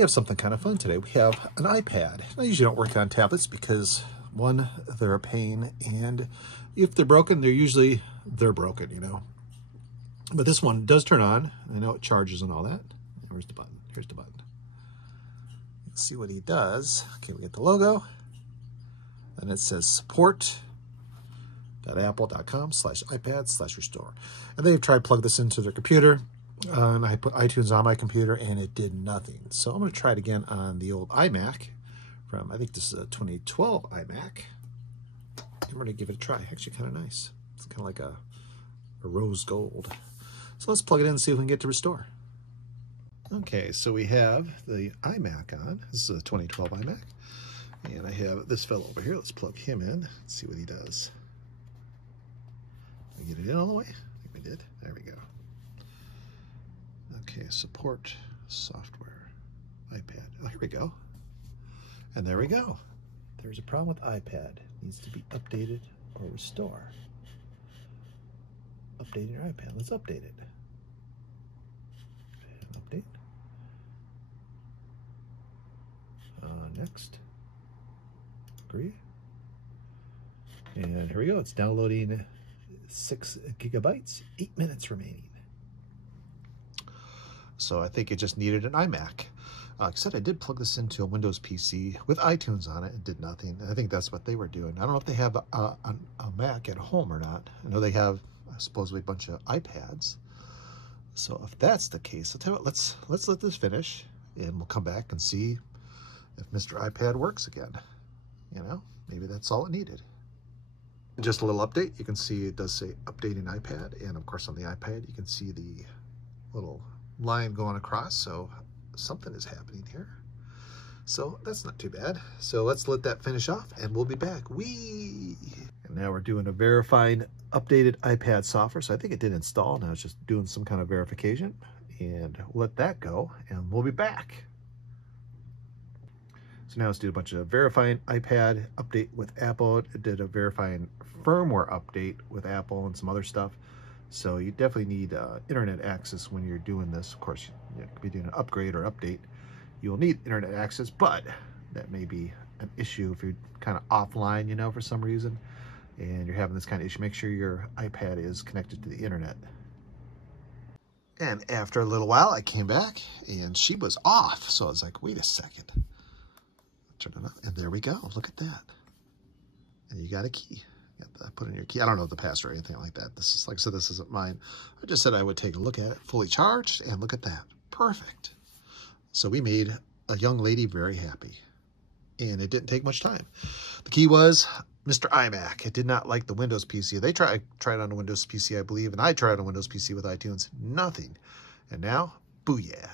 We have something kind of fun today. We have an iPad. I usually don't work on tablets because, one, they're a pain, and if they're broken, they're broken, you know. But this one does turn on. I know it charges and all that. Where's the button? Here's the button. Let's see what he does. Okay, we get the logo, and it says support.apple.com/iPad/restore. And they've tried to plug this into their computer. And I put iTunes on my computer and it did nothing. So I'm going to try it again on the old iMac from, I think this is a 2012 iMac. I'm going to give it a try. Actually kind of nice. It's kind of like a rose gold. So let's plug it in and see if we can get to restore. Okay, so we have the iMac on. This is a 2012 iMac. And I have this fellow over here. Let's plug him in. Let's see what he does. Did we get it in all the way? I think we did. There we go. Okay, support software, iPad. Oh, here we go. And there we go. There's a problem with iPad. It needs to be updated or restore. Updating your iPad. Let's update it. And update. Next. Agree. And here we go. It's downloading 6 gigabytes, 8 minutes remaining. So I think it just needed an iMac. Like I said, I did plug this into a Windows PC with iTunes on it and did nothing. I think that's what they were doing. I don't know if they have a Mac at home or not. I know they have supposedly a bunch of iPads. So if that's the case, I'll tell you what, let's let this finish and we'll come back and see if Mr. iPad works again. You know, maybe that's all it needed. Just a little update. You can see it does say updating iPad. And of course on the iPad, you can see the little line going across, so something is happening here. So that's not too bad. So let's let that finish off and we'll be back. And now we're doing a verifying updated iPad software. So I think it did install. Now it's just doing some kind of verification, and let that go and we'll be back. So now let's do a bunch of verifying iPad update with Apple. It did a verifying firmware update with Apple and some other stuff. So you definitely need internet access when you're doing this. Of course, you could be doing an upgrade or update. You'll need internet access, but that may be an issue if you're kind of offline, you know, for some reason, and you're having this kind of issue. Make sure your iPad is connected to the internet. And after a little while, I came back and she was off. So I was like, wait a second. Turn it on, and there we go. Look at that. And you got a key. Put in your key. I don't know the password or anything like that. This is, like I said, this isn't mine. I just said I would take a look at it, fully charged, and look at that. Perfect. So we made a young lady very happy, and it didn't take much time. The key was Mr. iMac. It did not like the Windows PC. They tried on a Windows PC, I believe, and I tried on a Windows PC with iTunes. Nothing. And now, booyah.